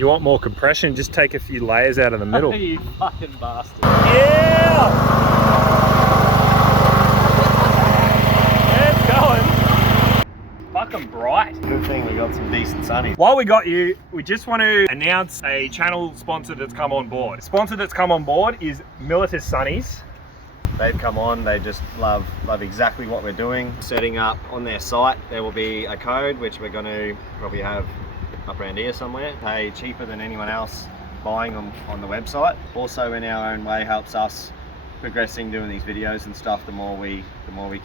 You want more compression, just take a few layers out of the middle. You fucking bastard. Yeah! It's going. Fucking bright. Good thing we got some decent sunnies. While we got you, we just want to announce a channel sponsor that's come on board. The sponsor that's come on board is Militus Sunnies. They've come on, they just love exactly what we're doing. Setting up on their site, there will be a code which we're going to probably have up around here somewhere. Pay cheaper than anyone else buying them on the website. Also in our own way helps us progressing doing these videos and stuff the more we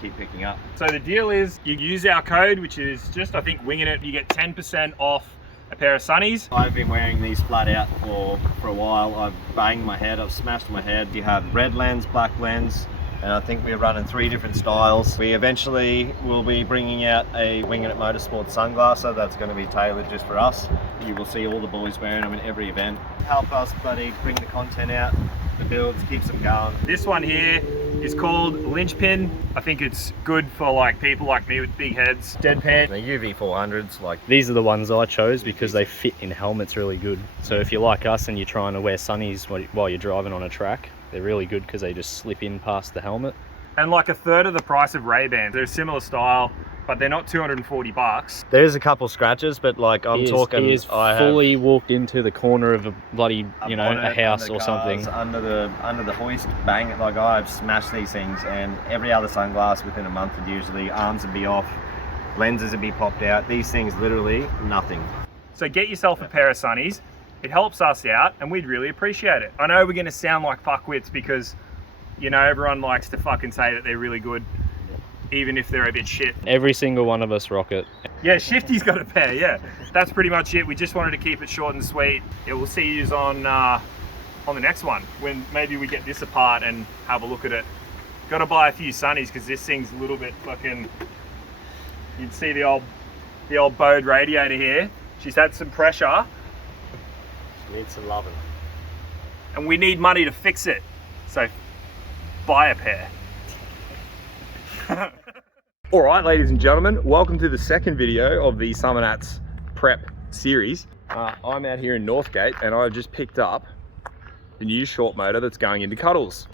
keep picking up. So the deal is you use our code, which is just I think Winginit, you get 10% off a pair of sunnies. I've been wearing these flat out for a while. I've banged my head, I've smashed my head. You have red lens, black lens, and I think we're running 3 different styles. We eventually will be bringing out a Winginit Motorsports sunglasser that's going to be tailored just for us. You will see all the boys wearing them in every event. Help us bloody bring the content out, the builds, keeps them going. This one here is called Linchpin. I think it's good for like people like me with big heads. Deadpan. The UV400s, like these are the ones I chose because they fit in helmets really good. So if you're like us and you're trying to wear sunnies while you're driving on a track, they're really good because they just slip in past the helmet. And like a third of the price of Ray-Bans. They're a similar style, but they're not 240 bucks. There's a couple scratches, but like I'm talking, he is fully walked into the corner of a bloody, you know, a house or something. Under the hoist, bang, like I've smashed these things, and every other sunglass within a month would usually, arms would be off, lenses would be popped out. These things literally nothing. So get yourself a pair of sunnies. It helps us out and we'd really appreciate it. I know we're gonna sound like fuckwits because, you know, everyone likes to fucking say that they're really good, even if they're a bit shit. Every single one of us rock it. Yeah, Shifty's got a pair, yeah. That's pretty much it. We just wanted to keep it short and sweet. Yeah, we'll see you on the next one, when maybe we get this apart and have a look at it. Gotta buy a few sunnies because this thing's a little bit fucking, you'd see the old bowed radiator here. She's had some pressure. Needs some loving. And we need money to fix it. So buy a pair. All right, ladies and gentlemen, welcome to the second video of the Summer Nats prep series. I'm out here in Northgate and I've just picked up the new short motor that's going into Cuddles.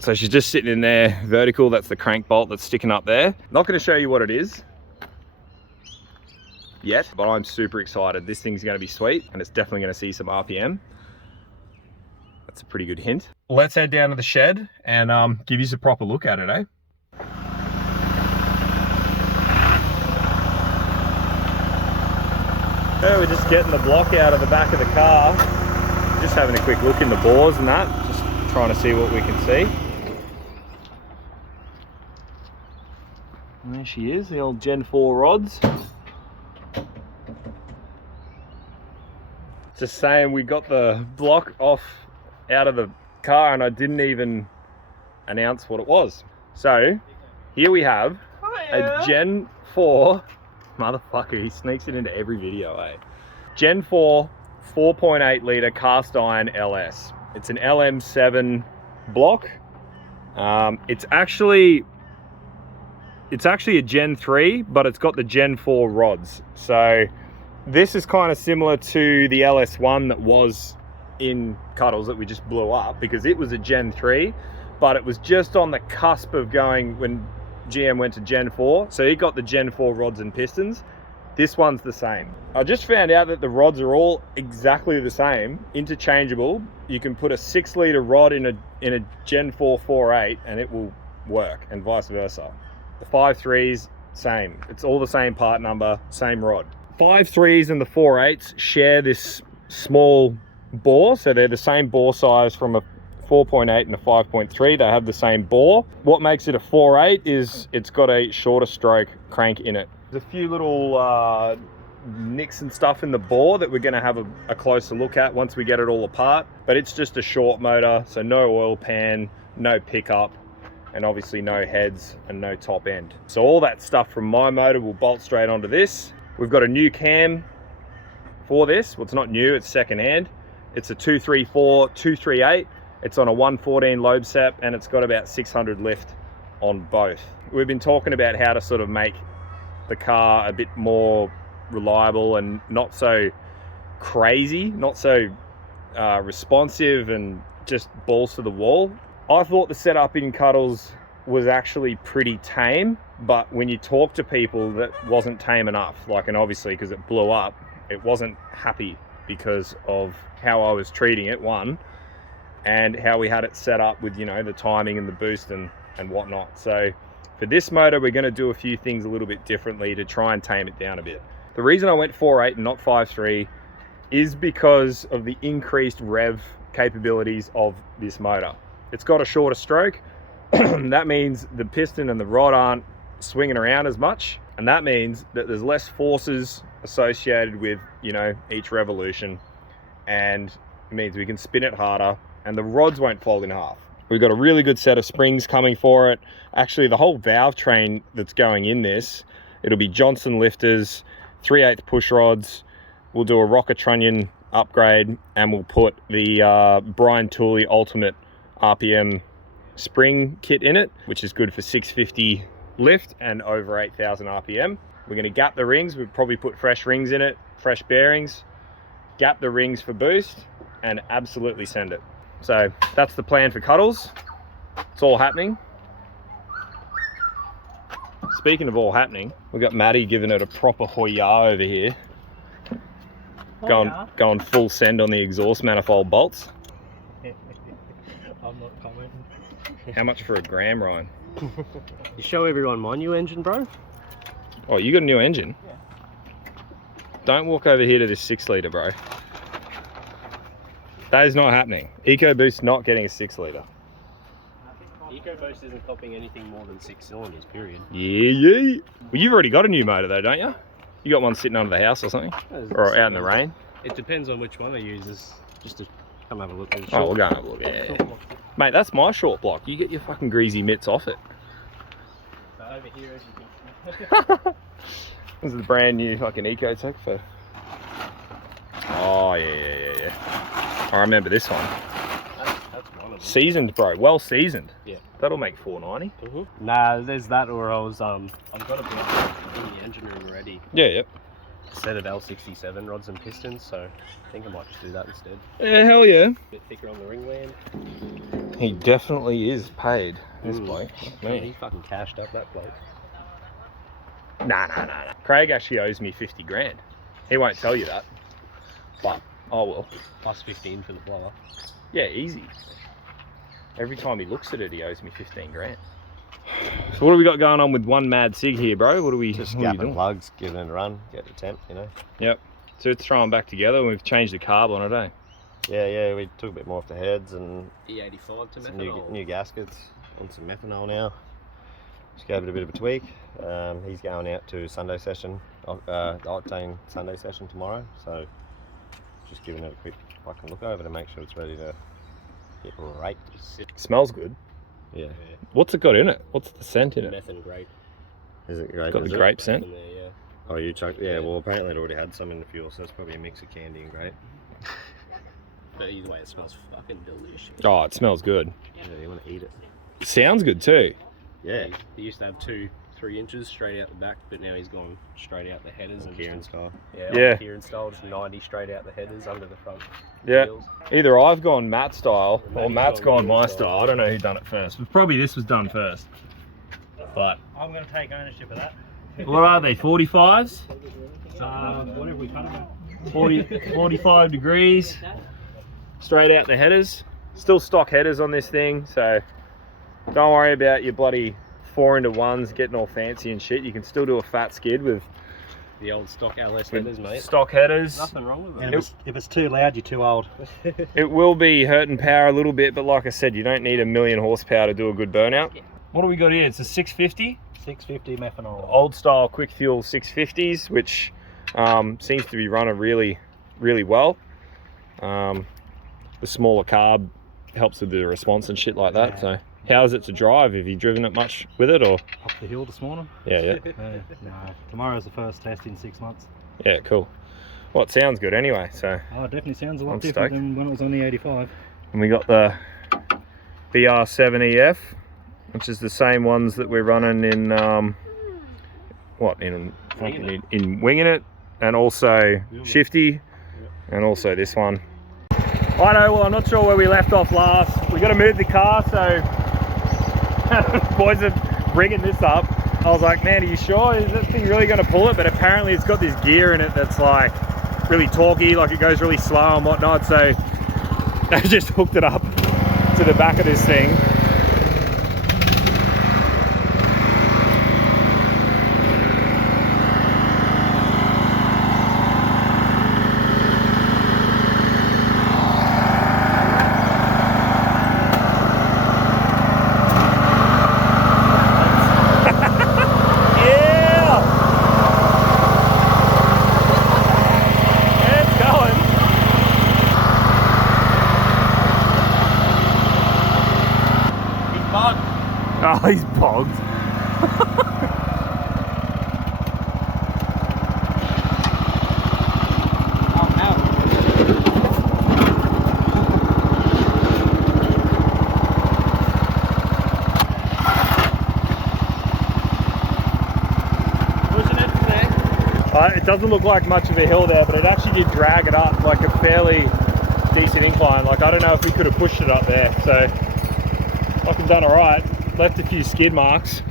So she's just sitting in there vertical. That's the crank bolt that's sticking up there. Not going to show you what it is yet, but I'm super excited. This thing's going to be sweet and it's definitely going to see some RPM. That's a pretty good hint. Let's head down to the shed and give you a proper look at it, eh? So we're just getting the block out of the back of the car. Just having a quick look in the bores and that. Just trying to see what we can see. And there she is, the old Gen 4 rods. Just saying, we got the block off out of the car and I didn't even announce what it was. So here we have a Gen 4, motherfucker, he sneaks it into every video, eh? Gen 4 4.8 litre cast iron LS. It's an LM7 block. It's actually a Gen 3, but it's got the Gen 4 rods. So this is kind of similar to the LS1 that was in Cuddles that we just blew up, because it was a Gen 3, but it was just on the cusp of going when GM went to Gen 4. So he got the Gen 4 rods and pistons. This one's the same. I just found out that the rods are all exactly the same, interchangeable. You can put a 6 litre rod in a Gen 4 4.8 and it will work, and vice versa. The 5.3s, same. It's all the same part number, same rod. 5.3s and the 4.8s share this small bore, so they're the same bore size from a 4.8 and a 5.3. They have the same bore. What makes it a 4.8 is it's got a shorter stroke crank in it. There's a few little nicks and stuff in the bore that we're going to have a closer look at once we get it all apart, but it's just a short motor, so no oil pan, no pickup, and obviously no heads and no top end. So all that stuff from my motor will bolt straight onto this. We've got a new cam for this. Well, it's not new, it's secondhand. It's a 234 238. It's on a 114 lobe sep and it's got about 600 lift on both. We've been talking about how to sort of make the car a bit more reliable and not so crazy, not so responsive and just balls to the wall. I thought the setup in Cuddles was actually pretty tame, but when you talk to people, that wasn't tame enough. Like, and obviously because it blew up, it wasn't happy because of how I was treating it, one, and how we had it set up with, you know, the timing and the boost and whatnot. So for this motor, we're going to do a few things a little bit differently to try and tame it down a bit. The reason I went 4.8 and not 5.3 is because of the increased rev capabilities of this motor. It's got a shorter stroke. That means the piston and the rod aren't swinging around as much, and that means that there's less forces associated with, you know, each revolution, and it means we can spin it harder and the rods won't fold in half. We've got a really good set of springs coming for it. Actually, the whole valve train that's going in this, it'll be Johnson lifters, 3/8 push rods. We'll do a rocker trunnion upgrade, and we'll put the Brian Tooley Ultimate RPM spring kit in it, which is good for 650 lift and over 8,000 RPM. We're going to gap the rings. We'll probably put fresh rings in it, fresh bearings, gap the rings for boost, and absolutely send it. So that's the plan for Cuddles. It's all happening. Speaking of all happening, we've got Maddie giving it a proper hoya over here. Going full send on the exhaust manifold bolts. I'm not commenting. How much for a gram, Ryan? You show everyone my new engine, bro? Oh, you got a new engine? Yeah. Don't walk over here to this 6 litre, bro. That is not happening. EcoBoost not getting a 6 litre. EcoBoost isn't copying anything more than 6 cylinders, period. Yeah. Well, you've already got a new motor though, don't you? You got one sitting under the house or something? Or out in the rain? It depends on which one I use. Just to come have a look. Oh, we'll go and have a look. Yeah. Mate, that's my short block. You get your fucking greasy mitts off it. Over here, as you can see. This is the brand new fucking EcoTech for... Oh, yeah. I remember this one. That's one of them. Seasoned, bro. Well seasoned. Yeah. That'll make 490. Nah, there's that, or I was I've got a block in the engine room already. Yeah. Set of L67 rods and pistons, so I think I might just do that instead. Yeah, hell yeah. A bit thicker on the ring land. He definitely is paid, this bloke. He fucking cashed up, that bloke. Nah. Craig actually owes me 50 grand. He won't tell you that, but I will. Plus 15 for the blower. Yeah, easy. Every time he looks at it, he owes me 15 grand. So what do we got going on with one mad sig here, bro? What are we Just what are we gapping doing? plugs, giving it a run, get the temp, you know. Yep. So it's throwing back together, and we've changed the carb on it, eh? Yeah, we took a bit more off the heads and E85 to some methanol. new gaskets on some methanol now. Just gave it a bit of a tweak. He's going out to Sunday session, the Octane Sunday session tomorrow. So just giving it a quick fucking look over to make sure it's ready to get raked. Smells good. Yeah. What's it got in it? What's the scent in it? Methan grape. Is it great? Got the grape scent. In there, yeah. Oh, you chucked? Yeah, well, apparently it already had some in the fuel, so it's probably a mix of candy and grape. But either way, it smells fucking delicious. Oh, it smells good. Yeah, you want to eat it. Sounds good too. Yeah. He used to have 2-3 inches straight out the back, but now he's gone straight out the headers. And Kieran style. Yeah. Kieran style, just 90 straight out the headers under the front. Yeah. wheels. Either I've gone Matt style or Maybe Matt's gone gone my your style. I don't know who done it first. But probably this was done first. But I'm going to take ownership of that. what are they? 45s? Whatever we cut them. 45 degrees. Straight out the headers. Still stock headers on this thing, so don't worry about your bloody 4-into-1s getting all fancy and shit. You can still do a fat skid with The old stock LS headers, mate. stock headers. Nothing wrong with them. And if it's too loud, you're too old. It will be hurting power a little bit, but like I said, you don't need 1,000,000 horsepower to do a good burnout. What do we got here? It's a 650. 650 methanol. Old style quick fuel 650s, which seems to be running really well. The smaller carb helps with the response and shit like that. Yeah. So how is it to drive? Have you driven it much with it, or? Up the hill this morning. Yeah. No, tomorrow's the first test in 6 months. Yeah, cool. Well, it sounds good anyway. So, Oh, it definitely sounds a lot I'm different stoked. than when it was on the 85. and we got the BR7EF, which is the same ones that we're running in in Winginit, and also Shifty. And also this one. I know, well, I'm not sure where we left off last. We got to move the car, so boys are rigging this up. I was like, man, are you sure? Is that thing really going to pull it? But apparently it's got this gear in it that's like really torquey, like it goes really slow and whatnot. So I just hooked it up to the back of this thing. Oh, he's bogged. Oh, no. Pushing it from there. It doesn't look like much of a hill there, but it actually did drag it up like a fairly decent incline. Like, I don't know if we could have pushed it up there, so fucking done all right. Left a few skid marks.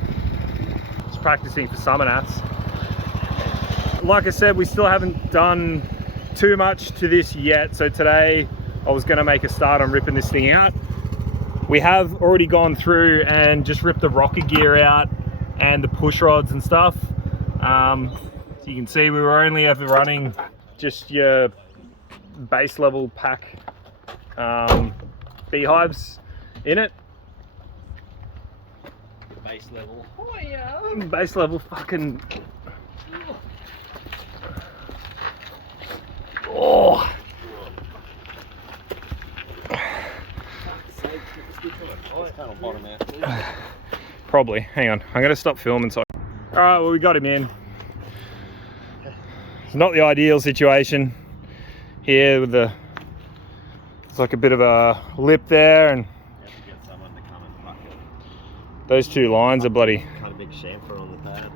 Just practicing for summer nats. Like I said, we still haven't done too much to this yet. So today I was going to make a start on ripping this thing out. We have already gone through and just ripped the rocker gear out and the push rods and stuff. So you can see we were only ever running just your base level pack beehives in it. Base level. Oh yeah. Base level fucking. Oh. Probably. Hang on. I'm going to stop filming. So. All right. Well, we got him in. It's not the ideal situation here with the. It's like a bit of a lip there, and those two lines are bloody. Cut a big chamfer on the pad.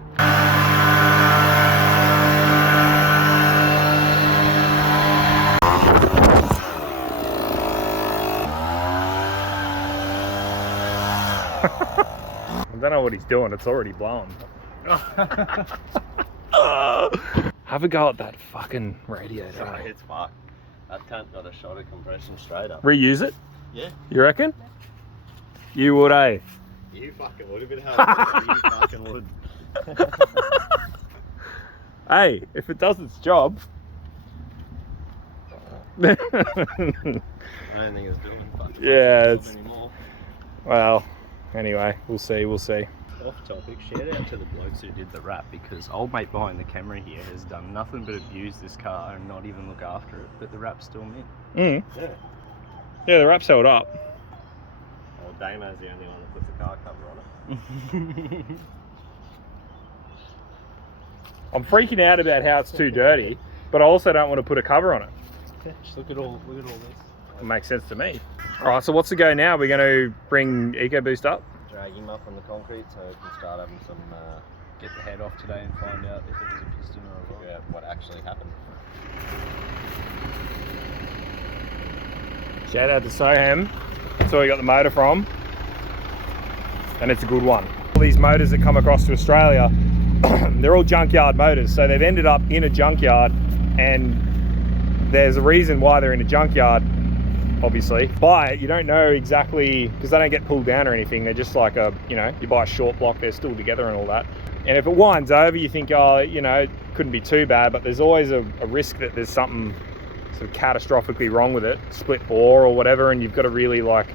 I don't know what he's doing. It's already blown. Have a go at that fucking radiator. Sorry, it's fucked. That cunt got a shot of compression straight up. Reuse it? Yeah. You reckon? You would, eh? You fucking would have been hard. You fucking would. Hey, if it does its job. I don't think it's doing fucking Yeah, it's anymore. well. Anyway, we'll see. We'll see. Off topic, shout out to the blokes who did the wrap, because old mate behind the camera here has done nothing but abuse this car and not even look after it, but the wrap's still mint. Yeah. Yeah, the wrap's held up. Well, Damo's the only one that puts a car cover on it. I'm freaking out about how it's too dirty, but I also don't want to put a cover on it. Just look at all this. It makes sense to me. All right, so what's the go now? We're going to bring EcoBoost up. Drag him up on the concrete so it can start having some. Get the head off today and find out if it was a piston or a rod. What actually happened. Shout out to Soham. That's where we got the motor from. And it's a good one. All these motors that come across to Australia, they're all junkyard motors. So they've ended up in a junkyard, and there's a reason why they're in a junkyard, obviously. Buy it, you don't know exactly, because they don't get pulled down or anything. They're just like a, you know, you buy a short block, they're still together and all that. And if it winds over, you think, oh, you know, it couldn't be too bad, but there's always a risk that there's something sort of catastrophically wrong with it, split bore or whatever, and you've got to really like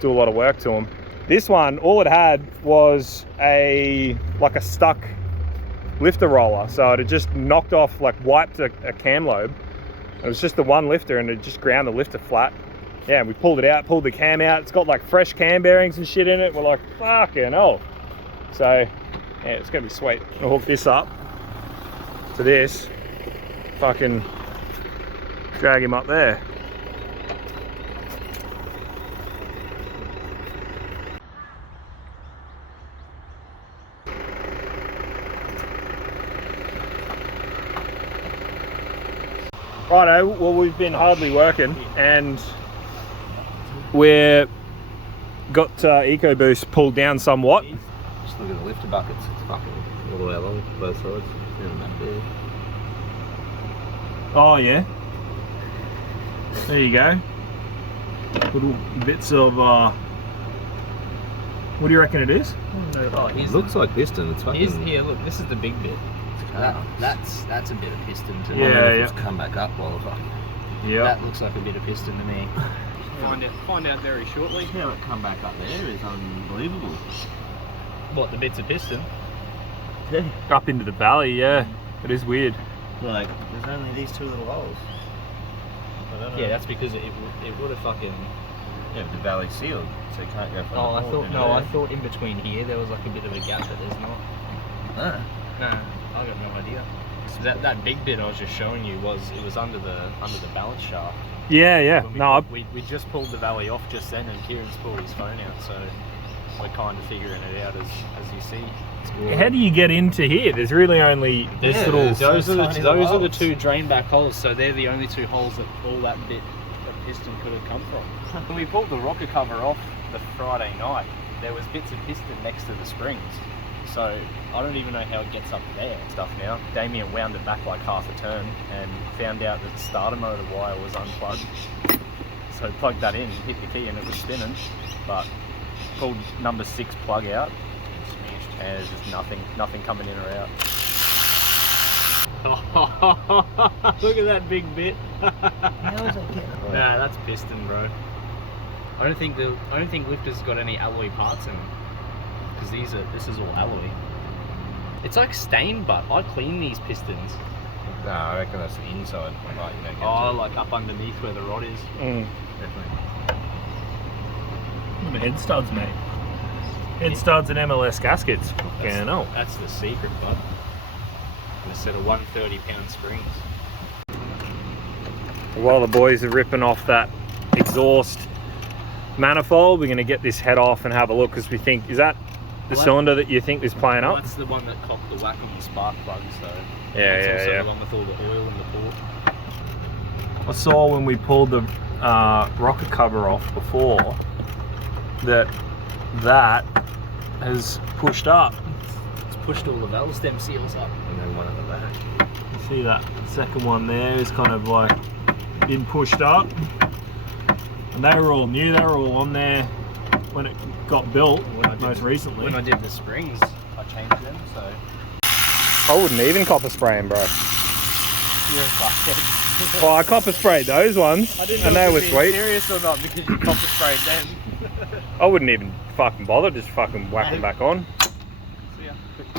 do a lot of work to them. This one, all it had was like a stuck lifter roller. So it had just knocked off, like wiped a cam lobe. It was just the one lifter, and it just ground the lifter flat. Yeah, we pulled it out, pulled the cam out. It's got like fresh cam bearings and shit in it. We're like, fucking hell. So yeah, it's gonna be sweet. I'll hook this up to this, fucking drag him up there. Righto, well we've been hardly working and we're got EcoBoost pulled down somewhat. Just look at the lifter buckets. It's fucking all the way along both sides. Down that there. Oh yeah. There you go. Little bits of what do you reckon it is? Oh, It looks like piston. It's fucking. Here, look, this is the big bit. That's a bit of piston to me. Yeah, It's come back up while the fuck. Yeah. That looks like a bit of piston to me. Find out very shortly. How it come back up there is unbelievable. What, the bits of piston? Up into the valley, yeah. It is weird. Like, there's only these two little holes. I don't know. Yeah, that's because it would have fucking. Yeah, but the valley's sealed, so you can't go from Oh, the port into I there. thought in between here there was like a bit of a gap, but there's not. No. No, I got no idea. So that big bit I was just showing you was under the balance shaft. Yeah, yeah. When No, we just pulled the valley off just then, and Kieran's pulled his phone out, so we're kind of figuring it out as you see. how do you get into here? There's really only this Yeah, little. there's- Those are tiny little the holes. two drain back holes, so they're the only two holes that all that bit of piston could have come from. When we pulled the rocker cover off the Friday night, there was bits of piston next to the springs. So I don't even know how it gets up there and stuff now. Damien wound it back like half a turn and found out that the starter motor wire was unplugged. So plugged that in, hit the key and it was spinning, but pulled number 6 plug out and there's just nothing coming in or out. Look at that big bit. How is it getting? Nah, that's piston, bro. I don't think lifters got any alloy parts in them, because this is all alloy. It's like stained, but I clean these pistons. No, I reckon that's the inside. Right, you know, get Oh, to- like up underneath where the rod is. Mm. definitely. Head studs, mate. Head studs and MLS gaskets. Yeah, no. That's the secret, bud. And a set of 130-pound springs. While the boys are ripping off that exhaust manifold, we're going to get this head off and have a look, because we think, is that the Well, cylinder that you think is playing Well, up? that's the one that copped the whack on the spark plug, so Yeah, that's yeah, also yeah. the one with all the oil in the port. I saw when we pulled the rocker cover off before that has pushed up. It's pushed all the valve stem seals up. And then one at the back. You see that second one there is kind of like been pushed up, and they were all new, they were all on there when it got built most recently. When I did the springs, I changed them, so I wouldn't even copper spray them, bro. you're a fuckhead. Well, I copper sprayed those ones and they were sweet. Serious or not, because you copper sprayed them. I wouldn't even fucking bother, just fucking whack them back on.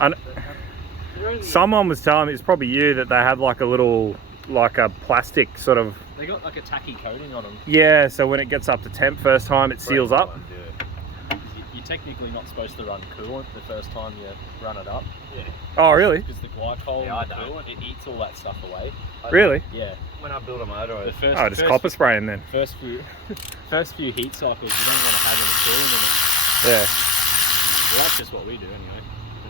And someone was telling me, it's probably you, that they have like a little, like a plastic sort of, They got like a tacky coating on them. yeah, so when it gets up to temp first time it seals up. You're technically not supposed to run coolant the first time you run it up. Yeah. Oh really? Because the glycol Yeah, I in the don't. coolant, it eats all that stuff away. Really? Yeah. When I built a motor, I The first, Oh, just copper spraying then. First few heat cycles, you don't want to have any coolant in it. Yeah. Well, that's just what we do anyway.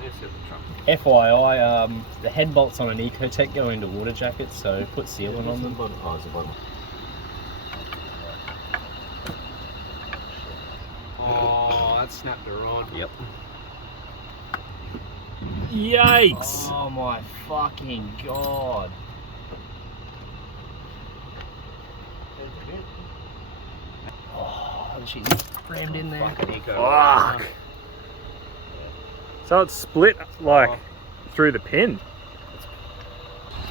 just hit the trunk. FYI, the head bolts on an Ecotech go into water jackets, so put sealant on them. Oh, it's the bottom. Oh, that snapped a rod. Yep. Yikes! Oh my fucking god. Oh, she's rammed in there. Fucking eco. Fuck! So it's split like through the pin.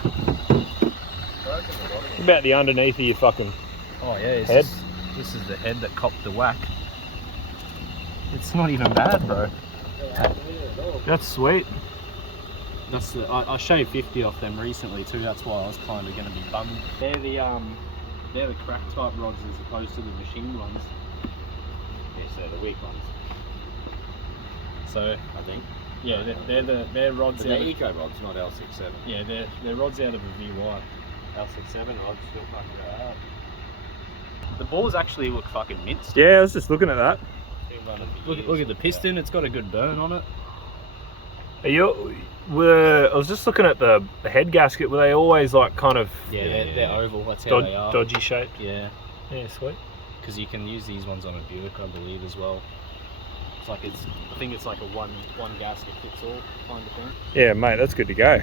What about the underneath of your fucking Oh yeah, head? This is the head that copped the whack. It's not even bad, bro. That's sweet. That's the I shaved 50 off them recently too. That's why I was kind of going to be bummed. They're the crack type rods as opposed to the machine ones. Yeah, so the weak ones, So I think. yeah, they're rods But out. they're Of, eco rods, not L67. yeah, they're rods out of a VY. L67 rods still fucking go hard. The balls actually look fucking minced. Yeah, I was just looking at that. Been running for Look years. at the piston. It's got a good burn on it. Are you I was just looking at the head gasket. Were they always like kind of Yeah, they're oval. That's how they are. dodgy shaped? Yeah, Yeah, sweet. because you can use these ones on a Buick, I believe, as well. It's like I think it's like a one gasket fits all kind of thing. Yeah, mate, that's good to go.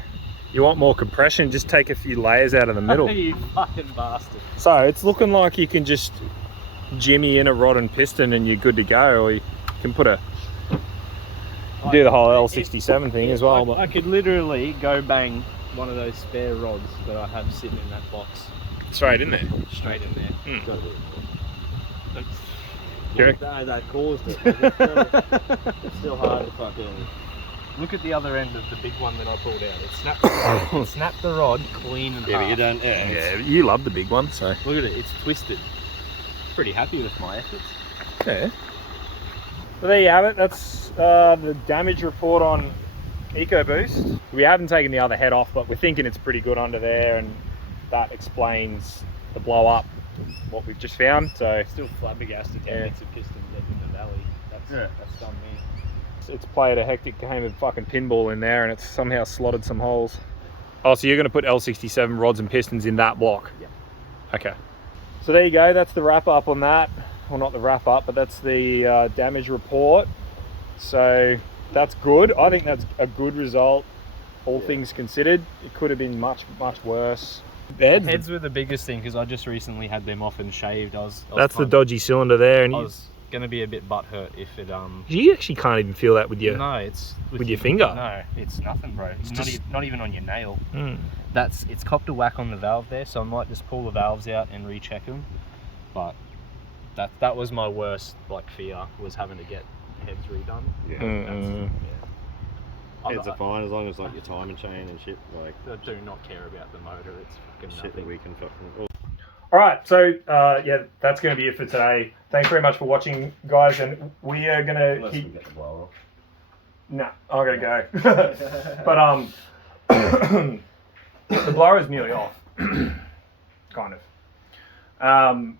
You want more compression? Just take a few layers out of the middle. You fucking bastard. So it's looking like you can just jimmy in a rod and piston and you're good to go, or you can put do the whole L67 thing as well. I could literally go bang one of those spare rods that I have sitting in that box Straight in there. straight in there. That caused it. It's still hard to fucking. Look at the other end of the big one that I pulled out. It snapped the rod clean and Yeah, but half. you don't. Yeah, you love the big one, so. Look at it, it's twisted. Pretty happy with my efforts. Yeah. Well, there you have it. That's the damage report on EcoBoost. We haven't taken the other head off, but we're thinking it's pretty good under there, and that explains the blow up, what we've just found. So Still flabbergasted how bits of piston dead in the valley. That's done me. it's played a hectic game of fucking pinball in there, and it's somehow slotted some holes. Oh, so you're going to put L67 rods and pistons in that block? Yeah. Okay. So there you go. That's the wrap up on that. Well, not the wrap up, but that's the damage report. So that's good. I think that's a good result, all things considered. It could have been much worse. Heads were the biggest thing because I just recently had them off and shaved. That's the dodgy cylinder there, and I was going to be a bit butthurt if it you actually can't even feel that with your No, it's with your finger. No, it's nothing, bro. It's not even on your nail. Mm. It's copped a whack on the valve there, so I might just pull the valves out and recheck them. But that was my worst fear, was having to get heads redone. Mm-mm. Heads are fine as long as your timing chain and shit. I do not care about the motor. It's fucking Shit nothing. that we can fucking. All right, so yeah, that's going to be it for today. Thanks very much for watching, guys, and we are going to Unless we keep. get the blower off. No, I'm going to go. But the blower is nearly off, kind of.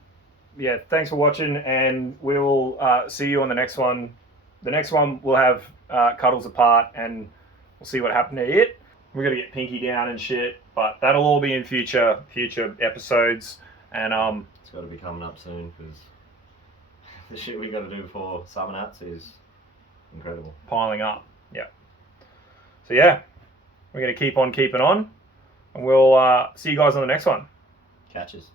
Yeah, thanks for watching, and we'll see you on the next one. The next one we'll have Cuddles apart, and we'll see what happened to it. We're gonna get Pinky down and shit, but that'll all be in future episodes. And It's got to be coming up soon because the shit we got to do before summer nuts is incredible. piling up. Yeah. So yeah, we're gonna keep on keeping on, and we'll see you guys on the next one. Catches.